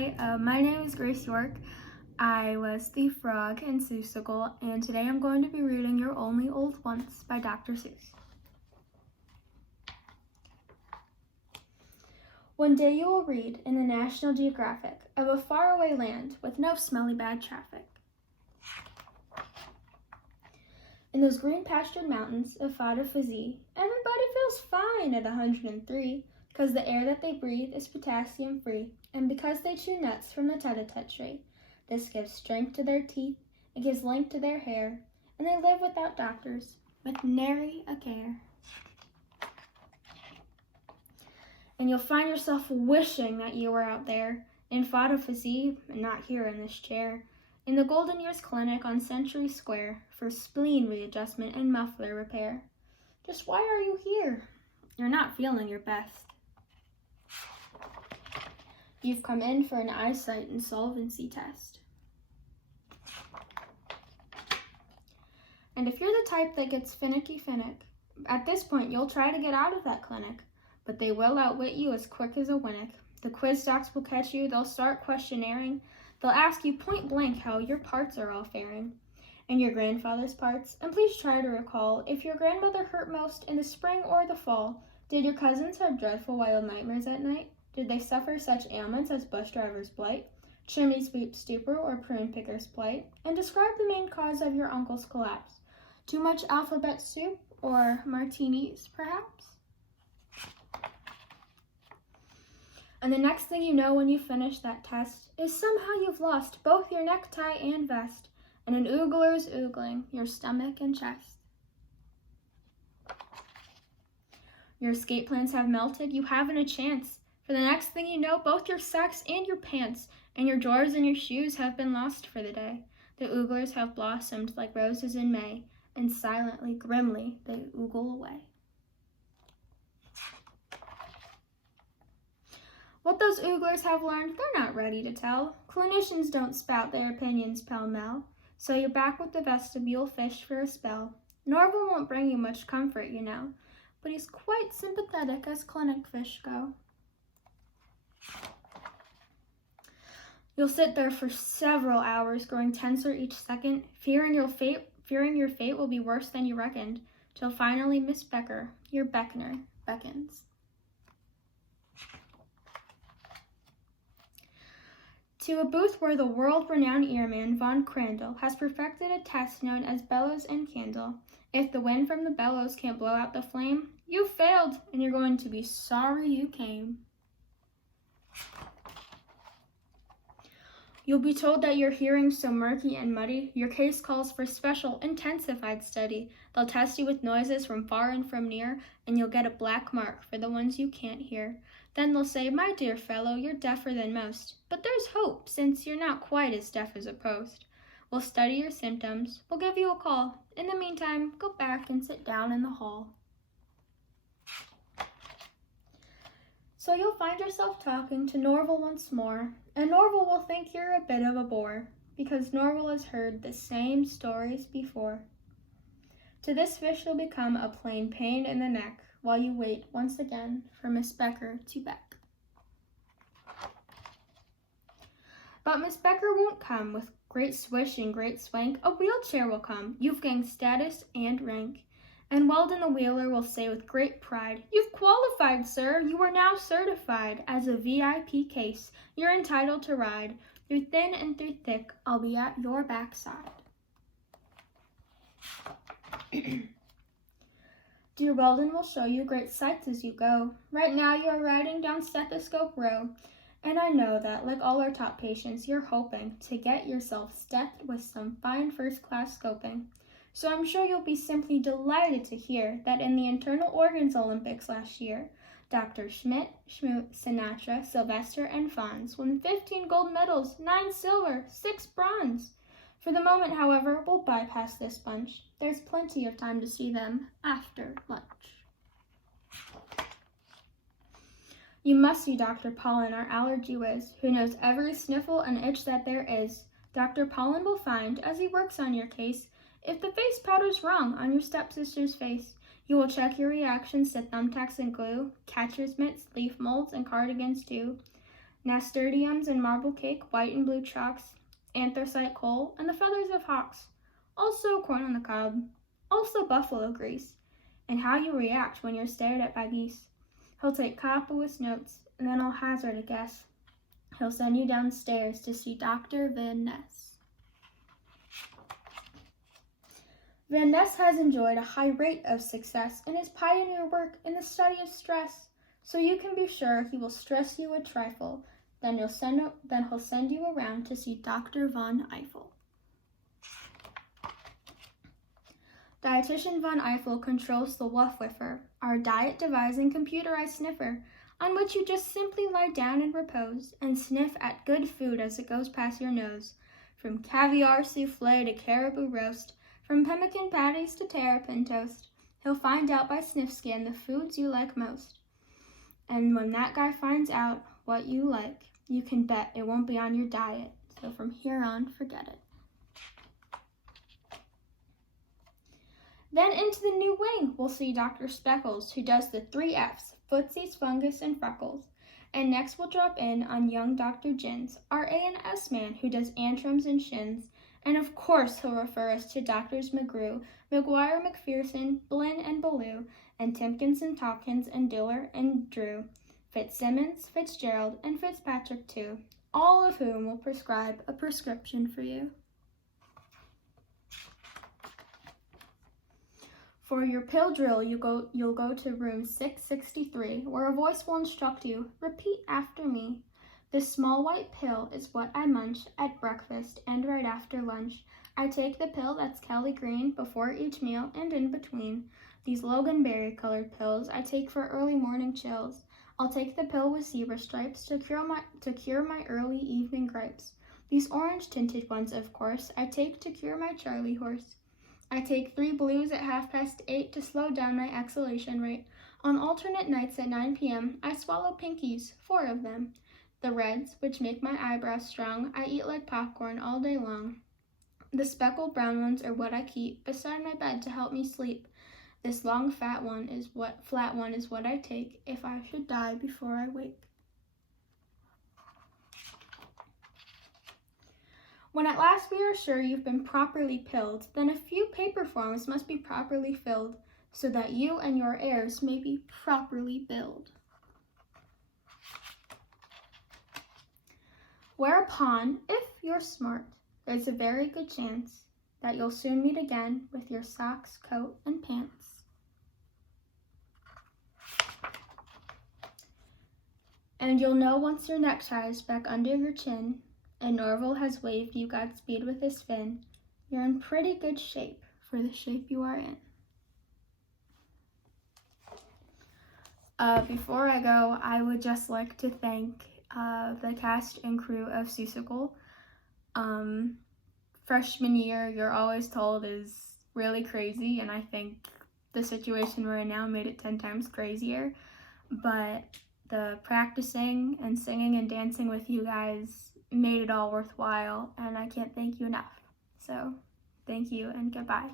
Hi, my name is Grace York. I was the frog in Seussical, and today I'm going to be reading You're Only Old Once by Dr. Seuss. One day you will read in the National Geographic of a faraway land with no smelly bad traffic. In those green pastured mountains of Fada Fizzy, everybody feels fine at 103, because the air that they breathe is potassium free, and because they chew nuts from the tete-a-tete tree. This gives strength to their teeth, it gives length to their hair, and they live without doctors, with nary a care. And you'll find yourself wishing that you were out there, in Fada Fizzy, and not here in this chair, in the Golden Years Clinic on Century Square, for spleen readjustment and muffler repair. Just why are you here? You're not feeling your best. You've come in for an eyesight insolvency test. And if you're the type that gets finicky finnick, at this point you'll try to get out of that clinic, but they will outwit you as quick as a winnock. The quiz docs will catch you, they'll start questionnaring, they'll ask you point blank how your parts are all faring, and your grandfather's parts, and please try to recall if your grandmother hurt most in the spring or the fall. Did your cousins have dreadful wild nightmares at night? Did they suffer such ailments as bush driver's blight, chimney sweep stupor, or prune picker's plight? And describe the main cause of your uncle's collapse. Too much alphabet soup, or martinis, perhaps? And the next thing you know when you finish that test is somehow you've lost both your necktie and vest, and an oogler's oogling your stomach and chest. Your escape plans have melted, you haven't a chance. For the next thing you know, both your socks and your pants and your drawers and your shoes have been lost for the day. The ooglers have blossomed like roses in May, and silently, grimly, they oogle away. What those ooglers have learned, they're not ready to tell. Clinicians don't spout their opinions pell-mell, so you're back with the vestibule fish for a spell. Norval won't bring you much comfort, you know, but he's quite sympathetic as clinic fish go. You'll sit there for several hours, growing tenser each second, fearing your fate will be worse than you reckoned, till finally Miss Becker, your Beckner, beckons. To a booth where the world-renowned earman Von Crandall has perfected a test known as bellows and candle. If the wind from the bellows can't blow out the flame, you failed, and you're going to be sorry you came. You'll be told that your hearing's so murky and muddy, your case calls for special, intensified study. They'll test you with noises from far and from near, and you'll get a black mark for the ones you can't hear. Then they'll say, my dear fellow, you're deafer than most, but there's hope, since you're not quite as deaf as a post. We'll study your symptoms, we'll give you a call. In the meantime, go back and sit down in the hall. So you'll find yourself talking to Norval once more, and Norval will think you're a bit of a bore, because Norval has heard the same stories before. To this fish you'll become a plain pain in the neck, while you wait once again for Miss Becker to beck. But Miss Becker won't come with great swish and great swank, a wheelchair will come, you've gained status and rank. And Weldon the wheeler will say with great pride, you've qualified, sir, you are now certified as a VIP case, you're entitled to ride. Through thin and through thick, I'll be at your backside. Dear Weldon will show you great sights as you go. Right now you are riding down Stethoscope Row, and I know that, like all our top patients, you're hoping to get yourself stethed with some fine first-class scoping. So I'm sure you'll be simply delighted to hear that in the Internal Organs Olympics last year, Dr. Schmidt, Schmoot, Sinatra, Sylvester, and Fonz won 15 gold medals, 9 silver, 6 bronze. For the moment, however, we'll bypass this bunch. There's plenty of time to see them after lunch. You must see Dr. Pollen, our allergy whiz, who knows every sniffle and itch that there is. Dr. Pollen will find, as he works on your case, if the face powder's wrong on your stepsister's face. You will check your reactions to thumbtacks and glue, catcher's mitts, leaf molds, and cardigans too. nasturtiums and marble cake, white and blue chalks, anthracite coal, and the feathers of hawks. Also corn on the cob. Also buffalo grease. And how you react when you're stared at by geese. He'll take copious notes, and then I'll hazard a guess. He'll send you downstairs to see Dr. Van Ness. Van Ness has enjoyed a high rate of success in his pioneer work in the study of stress, so you can be sure he will stress you a trifle. Then he'll send you around to see Dr. Von Eiffel. Dietitian Von Eiffel controls the Wuff-Wiffer, our diet-devising computerized sniffer, on which you just simply lie down and repose and sniff at good food as it goes past your nose. From caviar souffle to caribou roast, from pemmican patties to terrapin toast, he'll find out by sniff scan the foods you like most. And when that guy finds out what you like, you can bet it won't be on your diet. So from here on, forget it. Then into the new wing, we'll see Dr. Speckles, who does the 3 F's, footsies, fungus, and freckles. And next we'll drop in on young Dr. Jins, our A&S man, who does antrums and shins. And of course he'll refer us to Drs. McGrew, McGuire, McPherson, Blinn, and Ballou, and Timpkins and Tompkins, and Diller and Drew, Fitzsimmons, Fitzgerald, and Fitzpatrick too, all of whom will prescribe a prescription for you. For your pill drill, you'll go to room 663, where a voice will instruct you, repeat after me. This small white pill is what I munch at breakfast and right after lunch. I take the pill that's Kelly Green before each meal and in between. These Loganberry colored pills I take for early morning chills. I'll take the pill with zebra stripes to cure my early evening gripes. These orange tinted ones, of course, I take to cure my Charlie horse. I take 3 blues at 8:30 to slow down my exhalation rate. On alternate nights at 9 p.m., I swallow pinkies, 4 of them. The reds, which make my eyebrows strong, I eat like popcorn all day long. The speckled brown ones are what I keep beside my bed to help me sleep. This long flat one is what I take if I should die before I wake. When at last we are sure you've been properly pilled, then a few paper forms must be properly filled, so that you and your heirs may be properly billed. Whereupon, if you're smart, there's a very good chance that you'll soon meet again with your socks, coat, and pants. And you'll know once your necktie's back under your chin, and Norval has waved you Godspeed with his fin, you're in pretty good shape for the shape you are in. Before I go, I would just like to thank the cast and crew of Seussical. Freshman year, you're always told, is really crazy, and I think the situation we're in now made it 10 times crazier. But the practicing and singing and dancing with you guys made it all worthwhile, and I can't thank you enough. So, thank you and goodbye.